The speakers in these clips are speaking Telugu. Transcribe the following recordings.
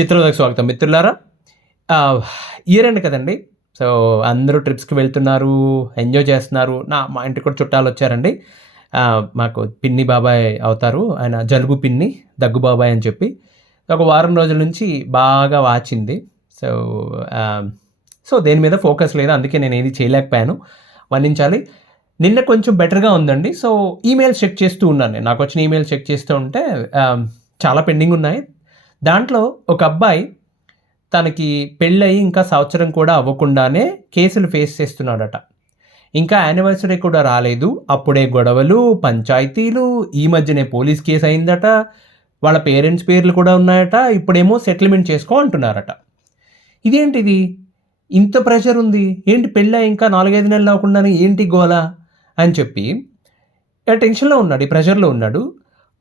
చిత్రోదకు స్వాగతం మిత్రులారా. ఇయర్ ఎండ్ కదండి. సో అందరూ ట్రిప్స్కి వెళ్తున్నారు, ఎంజాయ్ చేస్తున్నారు. మా ఇంటికి కూడా చుట్టాలు వచ్చారండి. మాకు పిన్ని బాబాయ్ అవుతారు, ఆయన జలుబు పిన్ని, దగ్గు బాబాయ్ అని చెప్పి ఒక వారం రోజుల నుంచి బాగా వాచింది. సో సో దేని మీద ఫోకస్ లేదు, అందుకే నేను ఏది చేయలేకపోయాను, మన్నించాలి. నిన్న కొంచెం బెటర్గా ఉందండి. సో ఈమెయిల్స్ చెక్ చేస్తూ ఉన్నాను నేను. నాకు వచ్చిన ఈమెయిల్స్ చెక్ చేస్తూ ఉంటే చాలా పెండింగ్ ఉన్నాయి. దాంట్లో ఒక అబ్బాయి తనకి పెళ్ళయి ఇంకా సంవత్సరం కూడా అవ్వకుండానే కేసులు ఫేస్ చేస్తున్నాడట. ఇంకా యానివర్సరీ కూడా రాలేదు, అప్పుడే గొడవలు, పంచాయతీలు, ఈ మధ్యనే పోలీస్ కేసు అయిందట, వాళ్ళ పేరెంట్స్ పేర్లు కూడా ఉన్నాయట, ఇప్పుడేమో సెటిల్మెంట్ చేసుకో అంటున్నారట. ఇదేంటిది, ఇంత ప్రెషర్ ఉంది ఏంటి, పెళ్ళ ఇంకా 4-5 నెలలు అవ్వకుండానే ఏంటి గోలా అని చెప్పి టెన్షన్లో ఉన్నాడు, ఈ ప్రెషర్లో ఉన్నాడు.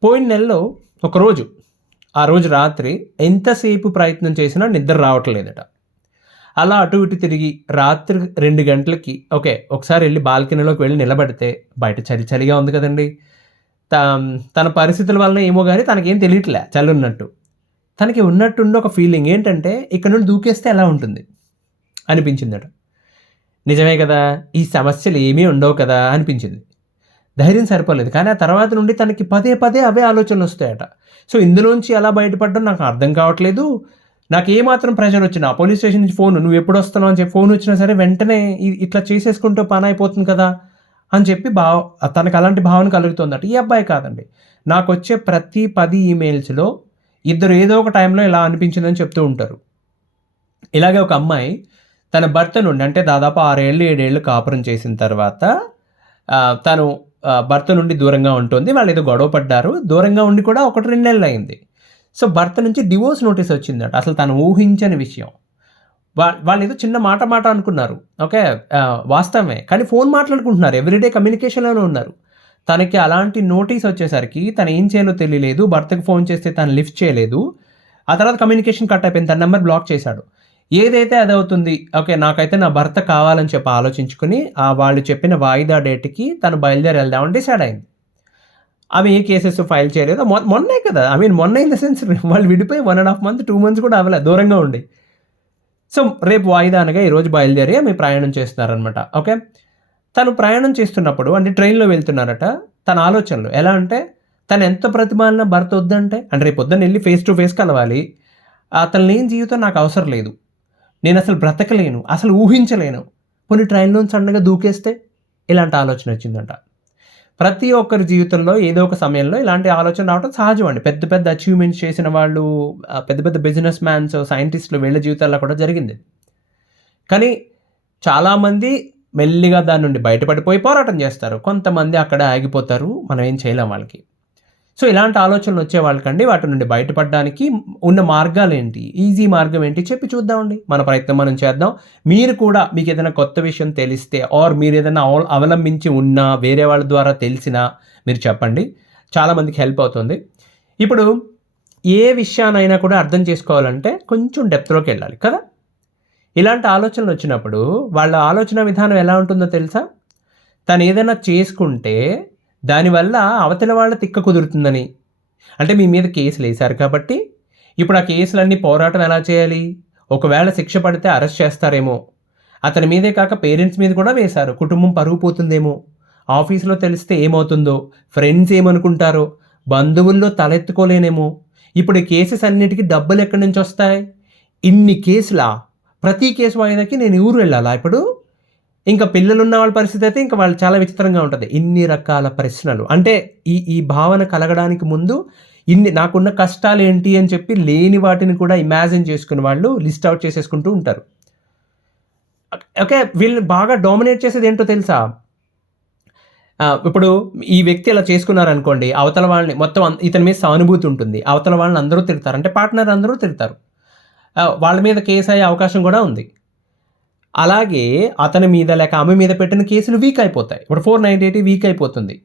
పోయిన నెలలో ఒకరోజు, ఆ రోజు రాత్రి ఎంతసేపు ప్రయత్నం చేసినా నిద్ర రావట్లేదట. అలా అటు ఇటు తిరిగి రాత్రి 2 గంటలకి ఒకసారి వెళ్ళి బాల్కనీలోకి వెళ్ళి నిలబడితే బయట చలిగా ఉంది కదండి. తన పరిస్థితుల వల్ల ఏమో కానీ తనకేం తెలియట్లే చలి ఉన్నట్టు. తనకి ఉన్నట్టుండి ఒక ఫీలింగ్ ఏంటంటే ఇక్కడ నుండి దూకేస్తే ఎలా ఉంటుంది అనిపించిందట. నిజమే కదా, ఈ సమస్యలు ఏమీ ఉండవు కదా అనిపించింది. ధైర్యం సరిపోలేదు, కానీ ఆ తర్వాత నుండి తనకి పదే పదే అవే ఆలోచనలు వస్తాయట. సో ఇందులోంచి ఎలా బయటపడడం నాకు అర్థం కావట్లేదు. నాకు ఏమాత్రం ప్రెషర్ వచ్చినా, పోలీస్ స్టేషన్ నుంచి ఫోన్, నువ్వు ఎప్పుడు వస్తున్నావు అని చెప్పి ఫోన్ వచ్చినా సరే వెంటనే ఇట్లా చేసేసుకుంటూ పని అయిపోతుంది కదా అని చెప్పి తనకు అలాంటి భావన కలుగుతుందట. ఈ అబ్బాయి కాదండి, నాకు వచ్చే ప్రతి 10 ఈమెయిల్స్లో ఇద్దరు ఏదో ఒక టైంలో ఇలా అనిపించిందని చెప్తూ ఉంటారు. ఇలాగే ఒక అమ్మాయి తన భర్త నుండి, అంటే దాదాపు 6-7 ఏళ్ళు కాపురం చేసిన తర్వాత తను భర్త నుండి దూరంగా ఉంటుంది. వాళ్ళు ఏదో గొడవ పడ్డారు, దూరంగా ఉండి కూడా 1-2 నెలలు అయింది. సో భర్త నుంచి డివోర్స్ నోటీస్ వచ్చిందట. అసలు తను ఊహించని విషయం. వాళ్ళు ఏదో చిన్న మాట అనుకున్నారు, వాస్తవమే, కానీ ఫోన్ మాట్లాడుకుంటున్నారు, ఎవ్రీడే కమ్యూనికేషన్లోనే ఉన్నారు. తనకి అలాంటి నోటీస్ వచ్చేసరికి తను ఏం చేయాలో తెలియలేదు. భర్తకు ఫోన్ చేస్తే తను లిఫ్ట్ చేయలేదు. ఆ తర్వాత కమ్యూనికేషన్ కట్ అయిపోయింది, తన నెంబర్ బ్లాక్ చేశాడు. ఏదైతే అదవుతుంది, నాకైతే నా భర్త కావాలని చెప్పి ఆలోచించుకుని వాళ్ళు చెప్పిన వాయిదా డేట్కి తను బయలుదేరి వెళ్దామని డిసైడ్ అయింది. ఆమె ఏ కేసెస్ ఫైల్ చేయలేదు. మొన్నే కదా, మొన్న ఇన్ ద సెన్స్ వాళ్ళు విడిపోయి 1.5 months 2 months కూడా అవ్వలేదు, దూరంగా ఉండి. సో రేపు వాయిదా అనగా ఈరోజు బయలుదేరి ఆమె ప్రయాణం చేస్తున్నారనమాట. తను ప్రయాణం చేస్తున్నప్పుడు, అంటే ట్రైన్లో వెళ్తున్నారట, తన ఆలోచనలు ఎలా అంటే, తను ఎంత ప్రతిమాలిన భర్త వద్దంటే, అంటే రేపు పొద్దున్న వెళ్ళి ఫేస్ టు ఫేస్ కలవాలి, అతను లేని జీవితం నాకు అవసరం లేదు, నేను అసలు బ్రతకలేను, అసలు ఊహించలేను, కొన్ని ట్రైన్లోంచి సడన్గా దూకేస్తే, ఇలాంటి ఆలోచన వచ్చిందంట. ప్రతి ఒక్కరి జీవితంలో ఏదో ఒక సమయంలో ఇలాంటి ఆలోచన రావడం సహజం అండి. పెద్ద పెద్ద అచీవ్మెంట్స్ చేసిన వాళ్ళు, పెద్ద పెద్ద బిజినెస్ మ్యాన్స్, సైంటిస్టులు, వీళ్ళ జీవితాల్లో కూడా జరిగింది. కానీ చాలామంది మెల్లిగా దాని నుండి బయటపడిపోయి పోరాటం చేస్తారు, కొంతమంది అక్కడ ఆగిపోతారు, మనం ఏం చేయలేం వాళ్ళకి. సో ఇలాంటి ఆలోచనలు వచ్చే వాళ్ళకండి వాటి నుండి బయటపడడానికి ఉన్న మార్గాలు ఏంటి, ఈజీ మార్గం ఏంటి చెప్పి చూద్దామండి. మన ప్రయత్నం మనం చేద్దాం. మీరు కూడా మీకు ఏదైనా కొత్త విషయం తెలిస్తే, ఆర్ మీరు ఏదైనా అవలంబించి ఉన్నా, వేరే వాళ్ళ ద్వారా తెలిసినా మీరు చెప్పండి, చాలామందికి హెల్ప్ అవుతుంది. ఇప్పుడు ఏ విషయానైనా కూడా అర్థం చేసుకోవాలంటే కొంచెం డెప్త్లోకి వెళ్ళాలి కదా. ఇలాంటి ఆలోచనలు వచ్చినప్పుడు వాళ్ళ ఆలోచన విధానం ఎలా ఉంటుందో తెలుసా? తను ఏదైనా చేసుకుంటే దానివల్ల అవతల వాళ్ళ తిక్క కుదురుతుందని, అంటే మీ మీద కేసులు వేశారు కాబట్టి ఇప్పుడు ఆ కేసులన్నీ పోరాటం ఎలా చేయాలి, ఒకవేళ శిక్ష పడితే అరెస్ట్ చేస్తారేమో, అతని మీదే కాక పేరెంట్స్ మీద కూడా వేశారు, కుటుంబం పరుగు పోతుందేమో, ఆఫీస్లో తెలిస్తే ఏమవుతుందో, ఫ్రెండ్స్ ఏమనుకుంటారో, బంధువుల్లో తలెత్తుకోలేనేమో, ఇప్పుడు కేసెస్ అన్నిటికీ డబ్బులు ఎక్కడి నుంచి వస్తాయి, ఇన్ని కేసులా, ప్రతి కేసు వాయిదాకి నేను ఊరు వెళ్ళాలా ఇప్పుడు, ఇంకా పిల్లలున్న వాళ్ళ పరిస్థితి అయితే ఇంకా వాళ్ళు చాలా విచిత్రంగా ఉంటుంది. ఇన్ని రకాల ప్రశ్నలు, అంటే ఈ భావన కలగడానికి ముందు నాకున్న కష్టాలు ఏంటి అని చెప్పి లేని వాటిని కూడా ఇమాజిన్ చేసుకుని వాళ్ళు లిస్ట్ అవుట్ చేసేసుకుంటూ ఉంటారు. వీళ్ళు బాగా డామినేట్ చేసేది ఏంటో తెలుసా? ఇప్పుడు ఈ వ్యక్తి ఇలా చేసుకున్నారనుకోండి, అవతల వాళ్ళని మొత్తం ఇతని మీద సానుభూతి ఉంటుంది, అవతల వాళ్ళని అందరూ తిడతారు, అంటే పార్ట్నర్ అందరూ తిడతారు, వాళ్ళ మీద కేసు అయ్యే అవకాశం కూడా ఉంది. అలాగే అతని మీద లేక ఆమె మీద పెట్టిన కేసులు వీక్ అయిపోతాయి. ఇప్పుడు 498 వీక్ అయిపోతుంది.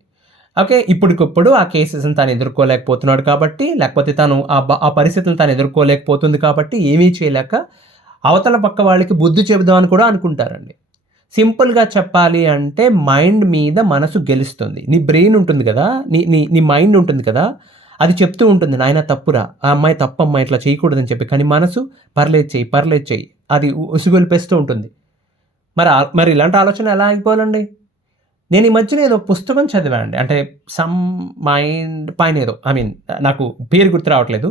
ఇప్పటికిప్పుడు ఆ కేసెస్ని తను ఎదుర్కోలేకపోతున్నాడు కాబట్టి, లేకపోతే తను ఆ పరిస్థితులను తను ఎదుర్కోలేకపోతుంది కాబట్టి ఏమీ చేయలేక అవతల పక్క వాళ్ళకి బుద్ధి చెబుదామని కూడా అనుకుంటారండి. సింపుల్గా చెప్పాలి అంటే మైండ్ మీద మనసు గెలుస్తుంది. నీ బ్రెయిన్ ఉంటుంది కదా, నీ మైండ్ ఉంటుంది కదా, అది చెప్తూ ఉంటుంది, నాయన తప్పురా, ఆ అమ్మాయి తప్పమ్మా, ఇట్లా చేయకూడదని చెప్పి. కానీ మనసు పర్లేదు చెయ్యి, పర్లేదు చెయ్యి, అది ఉసుగొలిపేస్తూ ఉంటుంది. మరి ఇలాంటి ఆలోచన ఎలా ఆగిపోవాలండి? నేను ఈ మధ్యన ఏదో పుస్తకం చదివానండి. అంటే సమ్ మైండ్ పైన ఏదో నాకు పేరు గుర్తు రావట్లేదు.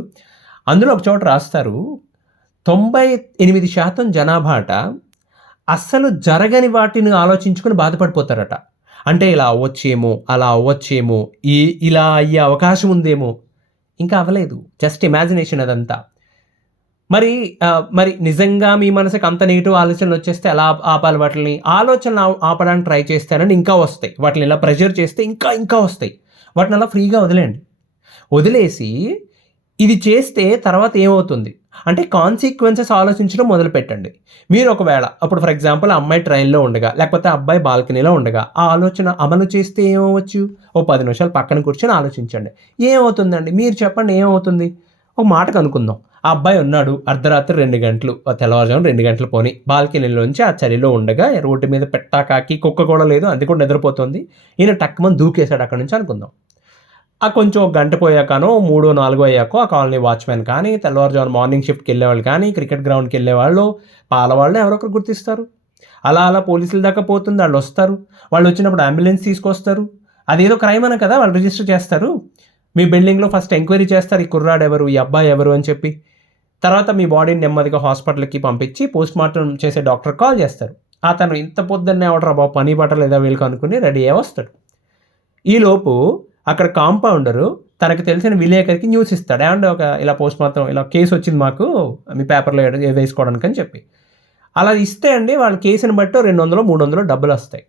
అందులో ఒక చోట రాస్తారు, 98% జనాభాట అస్సలు జరగని వాటిని ఆలోచించుకొని బాధపడిపోతారట. అంటే ఇలా అవ్వచ్చేమో, అలా అవ్వచ్చేమో, ఇలా అయ్యే అవకాశం ఉందేమో. ఇంకా అవ్వలేదు. జస్ట్ ఇమాజినేషన్ అదంతా. మరి నిజంగా మీ మనసుకి అంత నెగెటివ్ ఆలోచనలొచ్చేస్తే ఎలా ఆపాలి వాటిల్ని? ఆలోచనలు ఆపడానికి ట్రై చేస్తారని ఇంకా వస్తాయి. వాటిని ఇలా ప్రెషర్ చేస్తే ఇంకా వస్తాయి. వాటిని అలా ఫ్రీగా వదిలేయండి. వదిలేసి ఇది చేస్తే తర్వాత ఏమవుతుంది అంటే కాన్సిక్వెన్సెస్ ఆలోచించడం మొదలుపెట్టండి. మీరు ఒకవేళ అప్పుడు ఫర్ ఎగ్జాంపుల్ అమ్మాయి ట్రైన్‌లో ఉండగా, లేకపోతే అబ్బాయి బాల్కనీలో ఉండగా ఆ ఆలోచన అమలు చేస్తే ఏమవ్వచ్చు? ఓ 10 నిమిషాలు పక్కన కూర్చొని ఆలోచించండి. ఏమవుతుందండి? మీరు చెప్పండి ఏమవుతుంది? ఒక మాటకు అనుకుందాం. ఆ అబ్బాయి ఉన్నాడు, అర్ధరాత్రి 2 గంటలు, తెల్లవారుజామున 2 గంటలు పోనీ బాల్కనీలోంచి ఆ చలిలో ఉండగా రోడ్డు మీద పెట్టా, కాకి, కుక్క కూడా లేదు, అది కూడా నిద్రపోతుంది. ఈయన టక్కుమని దూకేశాడు అక్కడి నుంచి అనుకుందాం. కొంచెం ఒక గంట పోయాకనో, 3, 4 అయ్యాకో ఆ కాలనీ వాచ్‌మెన్ కానీ, తెల్లవారుజామున మార్నింగ్ షిఫ్ట్‌కి వెళ్ళేవాళ్ళు కానీ, క్రికెట్ గ్రౌండ్‌కి వెళ్ళేవాళ్ళు, పాలవాళ్ళని ఎవరో ఒకరు గుర్తిస్తారు. అలా పోలీసుల దాకా పోతుంది. ఆళ్ళొస్తారు. వాళ్ళొచ్చినప్పుడు అంబులెన్స్ తీసుకొస్తారు. అదేదో క్రైమ్ అనే కదా వాళ్ళు రిజిస్టర్ చేస్తారు. మీ బిల్డింగ్‌లో ఫస్ట్ ఎంక్వైరీ చేస్తారు. ఈ కుర్రాడెవరు? ఈ అబ్బాయి ఎవరు? అని చెప్పి. తర్వాత మీ బాడీని నెమ్మదిగా హాస్పిటల్‌కి పంపించి పోస్ట్‌మార్టం చేసే డాక్టర్‌కి కాల్ చేస్తారు. అతను ఇంత పొద్దున్నే ఎవడ్రా బాబు, పని పాట లేదా వీళ్ళకి అనుకుని రెడీ అయ్యి వస్తాడు. ఈలోపు అక్కడ కాంపౌండరు తనకు తెలిసిన విలేకరికి న్యూస్ ఇస్తాడు. ఏమంటే ఇలా పోస్ట్‌మార్టం ఇలా కేసు వచ్చింది మాకు, మీ పేపర్‌లో వేసుకోవడానికి అని చెప్పి. అలా ఇస్తే అండి వాళ్ళ కేసుని బట్టో 200, 300 డబ్బులొస్తాయి.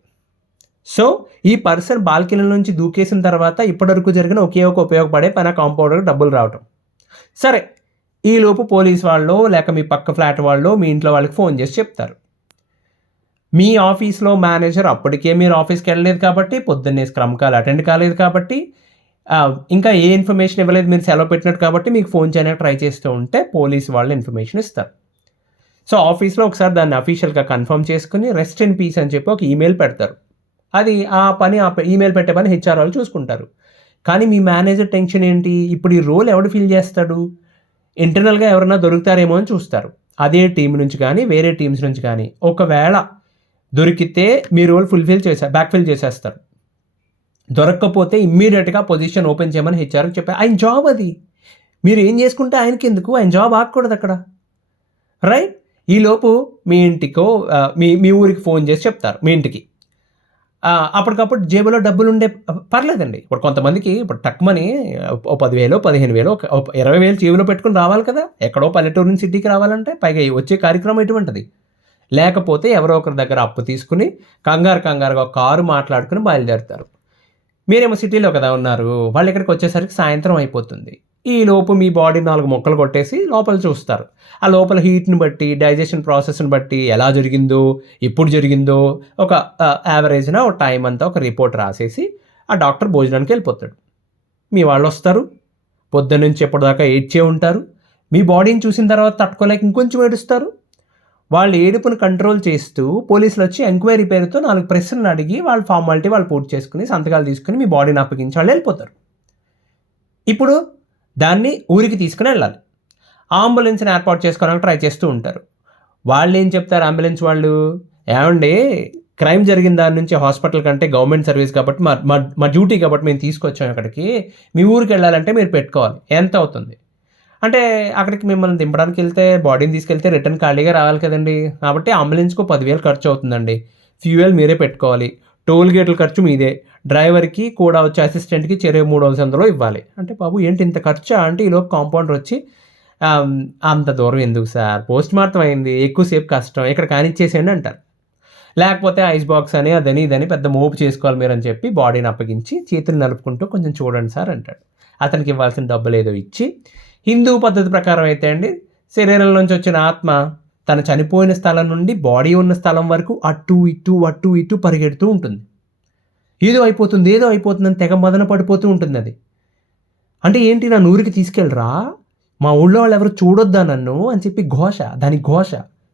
సో, ఈ పర్సన్ బాల్కనీ నుంచి దూకేసిన తర్వాత ఇప్పటివరకు జరిగిన ఒకే ఒక ఉపయోగపడే పని ఆ కాంపౌండర్‌కి డబ్బులు రావటం. సరే, ఈలోపు పోలీస్ వాళ్ళో, లేక మీ పక్క ఫ్లాట్ వాళ్ళో, మీ ఇంట్లో వాళ్ళకి ఫోన్ చేసి చెప్తారు. మీ ఆఫీస్‌లో మేనేజర్ అప్పటికే మీరు ఆఫీస్‌కి వెళ్ళలేదు కాబట్టి, పొద్దున్నే స్క్రమ్ కాల్ అటెండ్ కాలేదు కాబట్టి, ఇంకా ఏ ఇన్ఫర్మేషన్ ఇవ్వలేదు, మీరు సెలవు పెట్టినట్టు కాబట్టి మీకు ఫోన్ చేయడానికి ట్రై చేస్తూ ఉంటే పోలీస్ వాళ్ళు ఇన్ఫర్మేషన్ ఇస్తారు. సో, ఆఫీస్‌లో ఒకసారి దాన్ని అఫీషియల్‌గా కన్ఫర్మ్ చేసుకొని రెస్ట్ ఇన్ పీస్ అని చెప్పి ఒక ఈమెయిల్ పెడతారు. అది ఆ ఈమెయిల్ పెట్టే పని హెచ్ఆర్ వాళ్ళు చూసుకుంటారు. కానీ మీ మేనేజర్ టెన్షన్ ఏంటి? ఇప్పుడు ఈ రోల్ ఎవడు ఫిల్ చేస్తాడు? ఇంటర్నల్‌గా ఎవరైనా దొరుకుతారేమో అని చూస్తారు. అదే టీమ్ నుంచి కానీ, వేరే టీమ్స్ నుంచి కానీ. ఒకవేళ దొరికితే మీ రోల్ బ్యాక్‌ఫిల్ చేసేస్తారు. దొరక్కపోతే ఇమ్మీడియేట్‌గా పొజిషన్ ఓపెన్ చేయమని హెచ్ఆర్‌కి చెప్పారు. ఆయన జాబ్ అది. మీరు ఏం చేసుకుంటే ఆయనకెందుకు? ఆయన జాబ్ ఆగకూడదు అక్కడ. రైట్? ఈలోపు మీ ఇంటికో మీ ఊరికి ఫోన్ చేసి చెప్తారు మీ ఇంటికి. అప్పటికప్పుడు జేబులో డబ్బులుండే పర్లేదండి. ఇప్పుడు కొంతమందికి ఇప్పుడు టక్‌మని ఓ 10,000, 15,000, ఓ 20,000 జేబులో పెట్టుకొని రావాలి కదా! ఎక్కడో పల్లెటూరు నుంచి సిటీకి రావాలంటే. పైగా వచ్చే కార్యక్రమం ఎటువంటిది? లేకపోతే ఎవరో ఒకరి దగ్గర అప్పు తీసుకొని కంగారుగా ఒక కారు మాట్లాడుకొని బయలుదేరుతారు. మీరేమో సిటీలో కదా ఉన్నారు. వాళ్ళు ఇక్కడికి వచ్చేసరికి సాయంత్రం అయిపోతుంది. ఈలోపు మీ బాడీ 4 ముక్కలు కొట్టేసి లోపల చూస్తారు. ఆ లోపల హీట్‌ని బట్టి, డైజెషన్ ప్రాసెస్‌ని బట్టి ఎలా జరిగిందో, ఎప్పుడు జరిగిందో ఒక యావరేజ్‌న ఒక టైం అంతా ఒక రిపోర్ట్ రాసేసి ఆ డాక్టర్ భోజనానికి వెళ్ళిపోతాడు. మీ వాళ్ళొస్తారు. పొద్దున్నుంచి ఇప్పటిదాకా ఏడ్చే ఉంటారు. మీ బాడీని చూసిన తర్వాత తట్టుకోలేక ఇంకొంచెం ఏడుస్తారు. వాళ్ళ ఏడుపును కంట్రోల్ చేస్తూ పోలీసులొచ్చి ఎంక్వైరీ పేరుతో 4 ప్రశ్నలు అడిగి వాళ్ళ ఫార్మాలిటీ వాళ్ళు పూర్తి చేసుకొని, సంతకాలు తీసుకొని మీ బాడీని అప్పగించి వాళ్ళు వెళ్ళిపోతారు. ఇప్పుడు దాన్ని ఊరికి తీసుకొని వెళ్ళాలి. అంబులెన్స్‌ని ఏర్పాటు చేసుకోవడానికి ట్రై చేస్తూ ఉంటారు. వాళ్ళేం చెప్తారు అంబులెన్స్ వాళ్ళు, ఏవండీ క్రైమ్ జరిగిన దాని నుంచి హాస్పిటల్ కంటే గవర్నమెంట్ సర్వీస్ కాబట్టి మా డ్యూటీ కాబట్టి మేము తీసుకొచ్చాం ఇక్కడికి. మీ ఊరికి వెళ్ళాలంటే మీరు పెట్టుకోవాలి. ఎంత అవుతుంది? అంటే అక్కడికి మిమ్మల్ని దింపడానికి వెళ్తే, బాడీని తీసుకెళ్తే రిటర్న్ ఖాళీగా రావాలి కదండీ! కాబట్టి అంబులెన్స్‌కో 10,000 ఖర్చు అవుతుందండి. ఫ్యూయల్ మీరే పెట్టుకోవాలి. టోల్ గేట్ల ఖర్చు మీదే. డ్రైవర్‌కి కూడా వచ్చే అసిస్టెంట్‌కి చెరో 300 ఇవ్వాలి. అంటే బాబు ఏంటి ఇంత ఖర్చా? అంటే ఈలోపు కాంపౌండర్ వచ్చి అంత దూరం ఎందుకు సార్? పోస్ట్‌మార్టం అయింది. ఎక్కువసేపు కష్టం. ఇక్కడ కానిచ్చేసేయండి అంటారు. లేకపోతే ఐస్ బాక్స్ అని అదని ఇదని పెద్ద మోపు చేసుకోవాలి మీరని చెప్పి బాడీని అప్పగించి చేతులు నలుపుకుంటూ కొంచెం చూడండి సార్ అంటాడు. అతనికి ఇవ్వాల్సిన డబ్బులేదో ఇచ్చి, హిందూ పద్ధతి ప్రకారం అయితే అండి శరీరం నుంచి వచ్చిన ఆత్మ తను చనిపోయిన స్థలం నుండి బాడీ ఉన్న స్థలం వరకు అటు ఇటు పరిగెడుతూ ఉంటుంది. ఏదో అయిపోతుందని తెగ మదన పడిపోతూ ఉంటుంది అది. అంటే ఏంటి, నన్ను ఊరికి తీసుకెళ్ళరా, మా ఊళ్ళో వాళ్ళు ఎవరు చూడొద్దా నన్ను అని చెప్పి దాని ఘోష.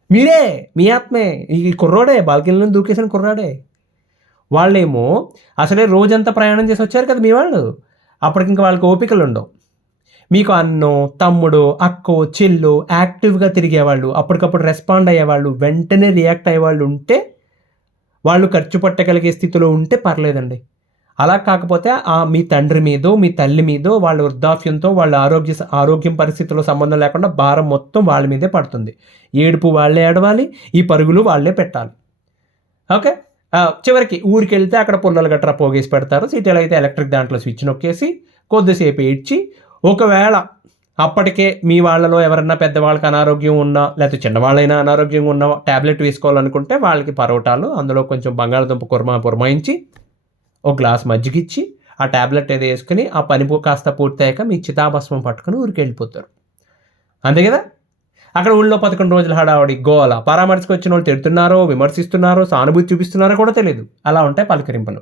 మీరే, మీ ఆత్మే, ఈ కుర్రోడే, బాల్కనీలో దూకేసిన కుర్రాడే. వాళ్ళేమో అసలే రోజంతా ప్రయాణం చేసి వచ్చారు కదా మీ వాళ్ళు. అప్పటికి ఇంకా వాళ్ళకి ఓపికలు ఉండవు. మీకు అన్నో, తమ్ముడో, అక్కో, చెల్లో యాక్టివ్గా తిరిగేవాళ్ళు, అప్పటికప్పుడు రెస్పాండ్ అయ్యేవాళ్ళు, వెంటనే రియాక్ట్ అయ్యేవాళ్ళు ఉంటే, వాళ్ళు ఖర్చు పట్టగలిగే స్థితిలో ఉంటే పర్లేదండి. అలా కాకపోతే మీ తండ్రి మీదో, మీ తల్లి మీదో, వాళ్ళ వృద్ధాప్యంతో, వాళ్ళ ఆరోగ్యం పరిస్థితుల్లో సంబంధం లేకుండా భారం మొత్తం వాళ్ళ మీదే పడుతుంది. ఏడుపు వాళ్ళే ఏడవాలి, ఈ పరుగులు వాళ్ళే పెట్టాలి. ఓకే, చివరికి ఊరికెళ్తే అక్కడ పుల్లలు గట్రా పోగేసి పెడతారు. సిటీలో అయితే ఎలక్ట్రిక్ దాంట్లో స్విచ్ నొక్కేసి కొద్దిసేపు ఏడ్చి, ఒకవేళ అప్పటికే మీ వాళ్ళలో ఎవరన్నా పెద్దవాళ్ళకి అనారోగ్యం ఉన్నా, లేకపోతే చిన్నవాళ్ళైనా అనారోగ్యంగా ఉన్న ట్యాబ్లెట్ వేసుకోవాలనుకుంటే వాళ్ళకి పరోటాలు, అందులో కొంచెం బంగాళదుంప పురమాయించి ఒక గ్లాస్ మజ్జిగిచ్చి ఆ ట్యాబ్లెట్ ఏదో వేసుకుని ఆ పని కాస్త పూర్తయ్యాక మీ చితాభస్మం పట్టుకుని ఊరికి వెళ్ళిపోతారు. అంతే కదా. అక్కడ ఊళ్ళో 11 రోజులు హడావడి గోల, పరామర్శకు వచ్చిన వాళ్ళు తిడుతున్నారో, విమర్శిస్తున్నారో, సానుభూతి చూపిస్తున్నారో కూడా తెలియదు. అలా ఉంటాయి పలకరింపులు.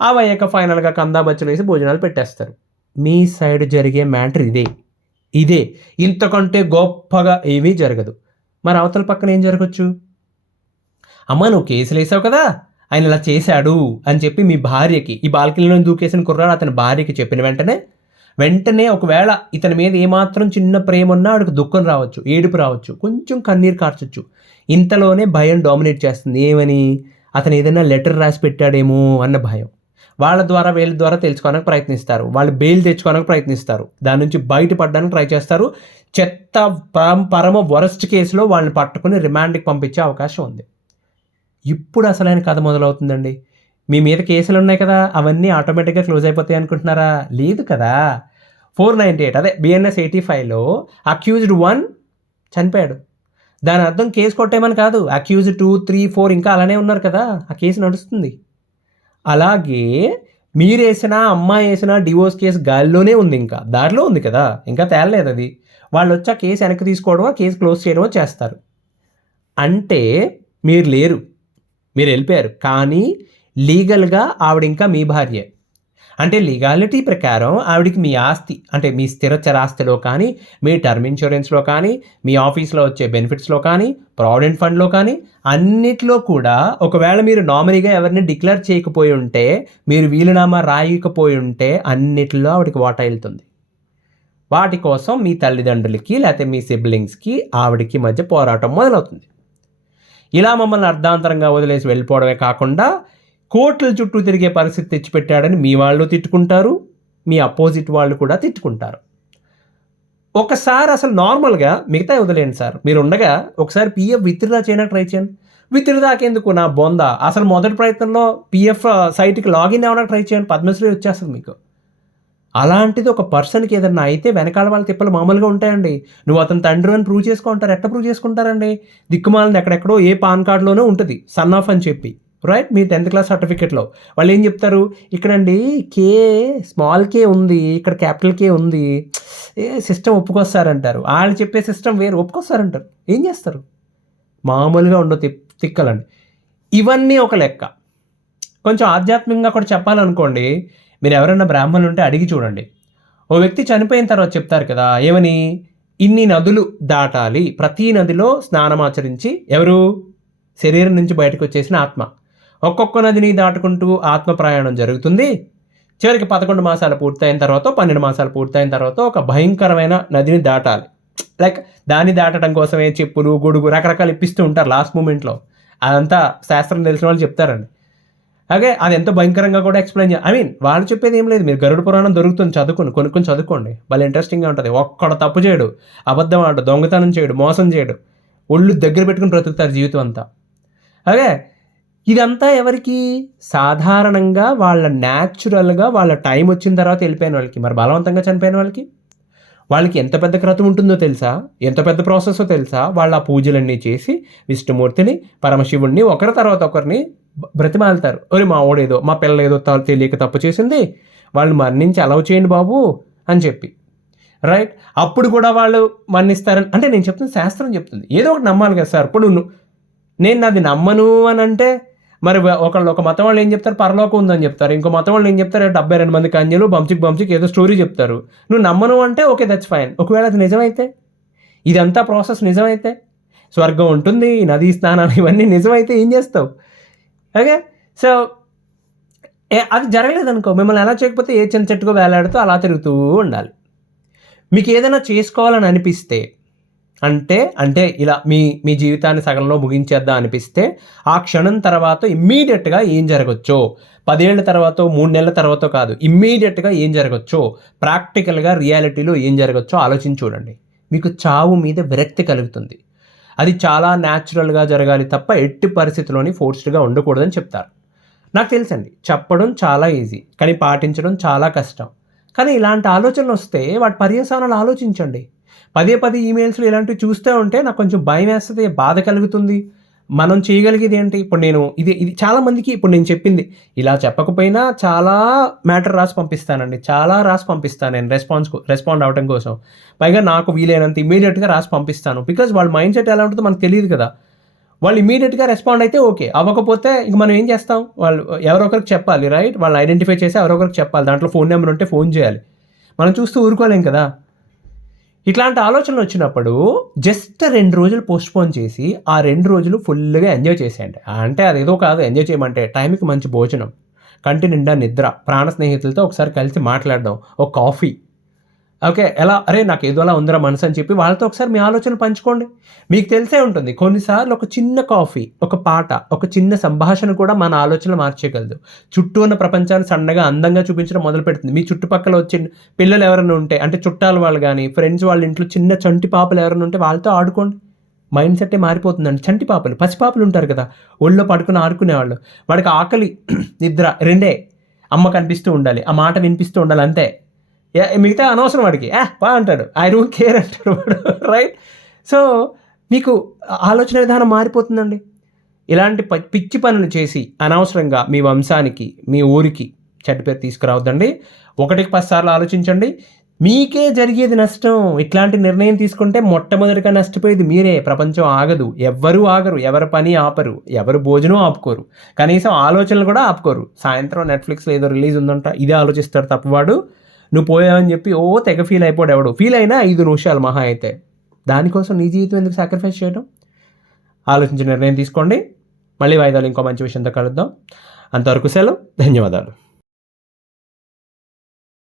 అవయ్యాక ఫైనల్గా కందా బచ్చలు వేసి భోజనాలు పెట్టేస్తారు. మీ సైడ్ జరిగే మ్యాటర్ ఇదే ఇంతకంటే గొప్పగా ఏమీ జరగదు. మరి అవతల పక్కన ఏం జరగచ్చు? అమ్మ నువ్వు కేసులు వేసావు కదా, ఆయన ఇలా చేశాడు అని చెప్పి మీ భార్యకి, ఈ బాల్కనీలో దూకేసిన కుర్రాడు అతని భార్యకి చెప్పిన వెంటనే ఒకవేళ ఇతని మీద ఏమాత్రం చిన్న ప్రేమ ఉన్నా ఆడికి దుఃఖం రావచ్చు, ఏడుపు రావచ్చు, కొంచెం కన్నీరు కార్చొచ్చు. ఇంతలోనే భయం డామినేట్ చేస్తుంది. ఏమని? అతను ఏదైనా లెటర్ రాసి పెట్టాడేమో అన్న భయం. వాళ్ళ ద్వారా వీళ్ళ ద్వారా తెలుసుకోవడానికి ప్రయత్నిస్తారు, వాళ్ళు బెయిల్ తెచ్చుకోవడానికి ప్రయత్నిస్తారు, దాని నుంచి బయటపడడానికి ట్రై చేస్తారు. చెత్త పరమ వరస్ట్ కేసులో వాళ్ళని పట్టుకుని రిమాండ్కి పంపించే అవకాశం ఉంది. ఇప్పుడు అసలైన కథ మొదలవుతుందండి. మీ మీద కేసులు ఉన్నాయి కదా, అవన్నీ ఆటోమేటిక్గా క్లోజ్ అయిపోతాయి అనుకుంటున్నారా? లేదు కదా. 498 అదే BNS 85లో అక్యూజ్డ్ 1 చనిపోయాడు. దాని అర్థం కేసు కొట్టేమని కాదు. అక్యూజ్డ్ 2, 3, 4 ఇంకా అలానే ఉన్నారు కదా, ఆ కేసు నడుస్తుంది. అలాగే మీరు వేసినా, అమ్మాయి వేసినా డివోర్స్ కేసు గాలిలోనే ఉంది, ఇంకా దారిలో ఉంది కదా, ఇంకా తేలలేదు అది. వాళ్ళు వచ్చి ఆ కేసు వెనక్కి తీసుకోవడమో, కేసు క్లోజ్ చేయడమో చేస్తారు. అంటే మీరు లేరు, మీరు వెళ్ళిపోయారు. కానీ లీగల్గా ఆవిడ ఇంకా మీ భార్యే. అంటే లీగాలిటీ ప్రకారం ఆవిడికి మీ ఆస్తి, అంటే మీ స్థిరచరాస్తిలో కానీ, మీ టర్మ్ ఇన్సూరెన్స్లో కానీ, మీ ఆఫీస్లో వచ్చే బెనిఫిట్స్లో కానీ, ప్రావిడెంట్ ఫండ్లో కానీ, అన్నిట్లో కూడా ఒకవేళ మీరు నామినీగా ఎవరిని డిక్లేర్ చేయకపోయి ఉంటే, మీరు వీలునామా రాయకపోయి ఉంటే అన్నిటిలో ఆవిడికి వాటా వెళ్తుంది. వాటి కోసం మీ తల్లిదండ్రులకి లేకపోతే మీ సిబ్లింగ్స్కి ఆవిడికి మధ్య పోరాటం మొదలవుతుంది. ఇలా మమ్మల్ని అర్ధాంతరంగా వదిలేసి వెళ్ళిపోవడమే కాకుండా కోర్టుల చుట్టూ తిరిగే పరిస్థితి తెచ్చిపెట్టాడని మీ వాళ్ళు తిట్టుకుంటారు, మీ అపోజిట్ వాళ్ళు కూడా తిట్టుకుంటారు. ఒకసారి అసలు నార్మల్గా మిగతా వదిలేండి సార్, మీరు ఉండగా ఒకసారి PF విత్డ్రా చేయడానికి ట్రై చేయండి. విత్డ్రాకెందుకు నా బొంద, అసలు మొదటి ప్రయత్నంలో PF సైట్కి లాగిన్ అవ్వడానికి ట్రై చేయండి, పద్మశ్రీ వచ్చేస్తుంది మీకు. అలాంటిది ఒక పర్సన్కి ఏదన్నా అయితే వెనకాల వాళ్ళ తిప్పలు మామూలుగా ఉంటాయండి. నువ్వు అతని తండ్రి అని ప్రూవ్ చేసుకుంటారు. ఎట్లా ప్రూవ్ చేసుకుంటారండి? దిక్కుమాలని ఎక్కడెక్కడో ఏ పాన్ కార్డులోనే ఉంటుంది సన్ ఆఫ్ అని చెప్పి, రైట్? మీ 10th క్లాస్ సర్టిఫికేట్లో వాళ్ళు ఏం చెప్తారు? ఇక్కడండి స్మాల్ కే ఉంది, ఇక్కడ క్యాపిటల్ K ఉంది, సిస్టమ్ ఒప్పుకొస్తారంటారు. వాళ్ళు చెప్పే సిస్టమ్ వేరు, ఒప్పుకొస్తారంటారు. ఏం చేస్తారు? మామూలుగా ఉండవు తిక్కలండి. ఇవన్నీ ఒక లెక్క. కొంచెం ఆధ్యాత్మికంగా కూడా చెప్పాలనుకోండి, మీరు ఎవరైనా బ్రాహ్మణులు ఉంటే అడిగి చూడండి. ఓ వ్యక్తి చనిపోయిన తర్వాత చెప్తారు కదా, ఏమని? ఇన్ని నదులు దాటాలి, ప్రతి నదిలో స్నానమాచరించి, ఎవరు? శరీరం నుంచి బయటకు వచ్చేసిన ఆత్మ. ఒక్కొక్క నదిని దాటుకుంటూ ఆత్మ ప్రయాణం జరుగుతుంది. చివరికి 11 మాసాలు పూర్తయిన తర్వాత, 12 మాసాలు పూర్తయిన తర్వాత ఒక భయంకరమైన నదిని దాటాలి. లైక్ దాన్ని దాటడం కోసమే చెప్పులు, గొడుగు రకరకాలు ఇప్పిస్తూ ఉంటారు లాస్ట్ మూమెంట్లో. అదంతా శాస్త్రం తెలిసిన వాళ్ళు చెప్తారండి. అలాగే అది ఎంతో భయంకరంగా కూడా ఎక్స్ప్లెయిన్ వాళ్ళు చెప్పేది ఏం లేదు. మీరు గరుడ పురాణం దొరుకుతుంది, కొనుక్కొని చదువుకోండి, భలే ఇంట్రెస్టింగ్గా ఉంటుంది. ఒక్కడ తప్పు చేయడు, అబద్ధం ఆడు, దొంగతనం చేయడు, మోసం చేయడు, ఒళ్ళు దగ్గర పెట్టుకుని బ్రతుకుతారు జీవితం అంతా. అలాగే ఇదంతా ఎవరికి? సాధారణంగా వాళ్ళ న్యాచురల్గా వాళ్ళ టైం వచ్చిన తర్వాత వెళ్ళిపోయిన వాళ్ళకి. మరి బలవంతంగా చనిపోయిన వాళ్ళకి ఎంత పెద్ద క్రతం ఉంటుందో తెలుసా? ఎంత పెద్ద ప్రాసెస్సో తెలుసా? వాళ్ళ పూజలన్నీ చేసి విష్ణుమూర్తిని, పరమశివుణ్ణి ఒకరి తర్వాత ఒకరిని బ్రతిమాలుతారు. ఒరే మా ఓడేదో, మా పిల్ల ఏదో తెలియక తప్పు చేసింది, వాళ్ళు మరణించి అలవ్ చేయండి బాబు అని చెప్పి, రైట్? అప్పుడు కూడా వాళ్ళు మరణిస్తారని అంటే నేను చెప్తుంది శాస్త్రం చెప్తుంది. ఏదో ఒకటి నమ్మాలి కదా సార్. ఇప్పుడు నేను నాది నమ్మను అని అంటే మరి ఒక మతం వాళ్ళు ఏం చెప్తారు? పరలోకం ఉందని చెప్తారు. ఇంకో మతం వాళ్ళు ఏం చెప్తారు? 72 మంది కన్యలు బంచికి ఏదో స్టోరీ చెప్తారు. నువ్వు నమ్మను అంటే ఓకే, దట్స్ ఫైన్. ఒకవేళ అది నిజమైతే, ఇదంతా ప్రాసెస్ నిజమైతే, స్వర్గం ఉంటుంది, నదీ స్నానాలు ఇవన్నీ నిజమైతే ఏం చేస్తావు? ఓకే, సో అది జరగలేదనుకో, మిమ్మల్ని ఎలా చేయకపోతే ఏ చిన్న చెట్టుకో వేలాడుతూ అలా తిరుగుతూ ఉండాలి. మీకు ఏదైనా చేసుకోవాలని అనిపిస్తే అంటే ఇలా మీ జీవితాన్ని సగంలో ముగించేద్దాం అనిపిస్తే ఆ క్షణం తర్వాత ఇమ్మీడియట్గా ఏం జరగచ్చో, 10 ఏళ్ల తర్వాత 3 నెలల తర్వాత కాదు, ఇమ్మీడియట్గా ఏం జరగచ్చో, ప్రాక్టికల్గా రియాలిటీలో ఏం జరగచ్చో ఆలోచించి చూడండి. మీకు చావు మీద విరక్తి కలుగుతుంది. అది చాలా న్యాచురల్గా జరగాలి తప్ప ఎట్టి పరిస్థితిలోని ఫోర్స్డ్గా ఉండకూడదని చెప్తారు. నాకు తెలుసండి, చెప్పడం చాలా ఈజీ కానీ పాటించడం చాలా కష్టం. కానీ ఇలాంటి ఆలోచనలు వస్తే వాటి పర్యవసానాలు ఆలోచించండి. పదే ఈమెయిల్స్లో ఇలాంటివి చూస్తూ ఉంటే నాకు కొంచెం భయం వేస్తుంది, బాధ కలుగుతుంది. మనం చేయగలిగేది ఏంటి? ఇప్పుడు నేను ఇది చాలామందికి ఇప్పుడు నేను చెప్పింది ఇలా చెప్పకపోయినా చాలా మ్యాటర్ రాసి పంపిస్తానండి, చాలా రాసి పంపిస్తాను నేను రెస్పాండ్ అవ్వడం కోసం. పైగా నాకు వీలైనంత ఇమీడియట్గా రాసి పంపిస్తాను. బికాజ్ వాళ్ళ మైండ్ సెట్ ఎలా ఉంటుందో మనకు తెలియదు కదా. వాళ్ళు ఇమీడియట్గా రెస్పాండ్ అయితే ఓకే, అవ్వకపోతే ఇంక మనం ఏం చేస్తాం? వాళ్ళు ఎవరో ఒకరికి చెప్పాలి, రైట్? వాళ్ళని ఐడెంటిఫై చేసి ఎవరో ఒకరికి చెప్పాలి. దాంట్లో ఫోన్ నెంబర్ ఉంటే ఫోన్ చేయాలి. మనం చూస్తూ ఊరుకోలేం కదా. ఇట్లాంటి ఆలోచనలు వచ్చినప్పుడు జస్ట్ 2 రోజులు పోస్ట్పోన్ చేసి ఆ 2 రోజులు ఫుల్గా ఎంజాయ్ చేసేయండి. అంటే అదేదో కాదు ఎంజాయ్ చేయమంటే, టైంకి మంచి భోజనం, కంటి నిండా నిద్ర, ప్రాణ స్నేహితులతో ఒకసారి కలిసి మాట్లాడడం, ఒక కాఫీ, ఓకే, ఎలా అరే నాకు ఏదోలా ఉందిరా మనసు అని చెప్పి వాళ్ళతో ఒకసారి మీ ఆలోచనలు పంచుకోండి. మీకు తెలిసే ఉంటుంది కొన్నిసార్లు ఒక చిన్న కాఫీ, ఒక పాట, ఒక చిన్న సంభాషణ కూడా మన ఆలోచనలు మార్చేయగలదు. చుట్టూ ఉన్న ప్రపంచాన్ని సన్నగా అందంగా చూపించడం మొదలు పెడుతుంది. మీ చుట్టుపక్కల వచ్చే పిల్లలు ఎవరైనా ఉంటే, అంటే చుట్టాలు వాళ్ళు కానీ ఫ్రెండ్స్ వాళ్ళ ఇంట్లో చిన్న చంటి పాపలు ఎవరైనా ఉంటే వాళ్ళతో ఆడుకోండి. మైండ్ సెట్టే మారిపోతుందండి. చంటి పాపలు, పసిపాపలు ఉంటారు కదా, ఒళ్ళో పడుకుని ఆడుకునేవాళ్ళు, వాడికి ఆకలి నిద్ర రెండే, అమ్మ కనిపిస్తూ ఉండాలి, ఆ మాట వినిపిస్తూ ఉండాలి, అంతే. మిగతా అనవసరం వాడికి, బా అంటాడు, ఐ డోంట్ కేర్ అంటాడు వాడు, రైట్? సో మీకు ఆలోచన విధానం మారిపోతుందండి. ఇలాంటి పిచ్చి పనులు చేసి అనవసరంగా మీ వంశానికి, మీ ఊరికి చెడ్డ పేరు తీసుకురావద్దండి. 1కి 10 సార్లు ఆలోచించండి. మీకే జరిగేది నష్టం. ఇట్లాంటి నిర్ణయం తీసుకుంటే మొట్టమొదటిగా నష్టపోయేది మీరే. ప్రపంచం ఆగదు, ఎవ్వరూ ఆగరు, ఎవరి పని ఆపరు, ఎవరు భోజనం ఆపుకోరు, కనీసం ఆలోచనలు కూడా ఆపుకోరు. సాయంత్రం నెట్ఫ్లిక్స్లో ఏదో రిలీజ్ ఉందంట, ఇదే ఆలోచిస్తాడు తప్పవాడు. నువ్వు పోయావని చెప్పి తెగ ఫీల్ అయిపోయాడు ఎవడు. ఫీల్ అయినా 5 నిమిషాలు మహా అయితే. దానికోసం నీ జీవితం ఎందుకు సాక్రిఫైస్ చేయడం? ఆలోచించి నిర్ణయం తీసుకోండి. మళ్ళీ వాయిదాలు ఇంకో మంచి విషయంతో కలుద్దాం. అంతవరకు సెలవు. ధన్యవాదాలు.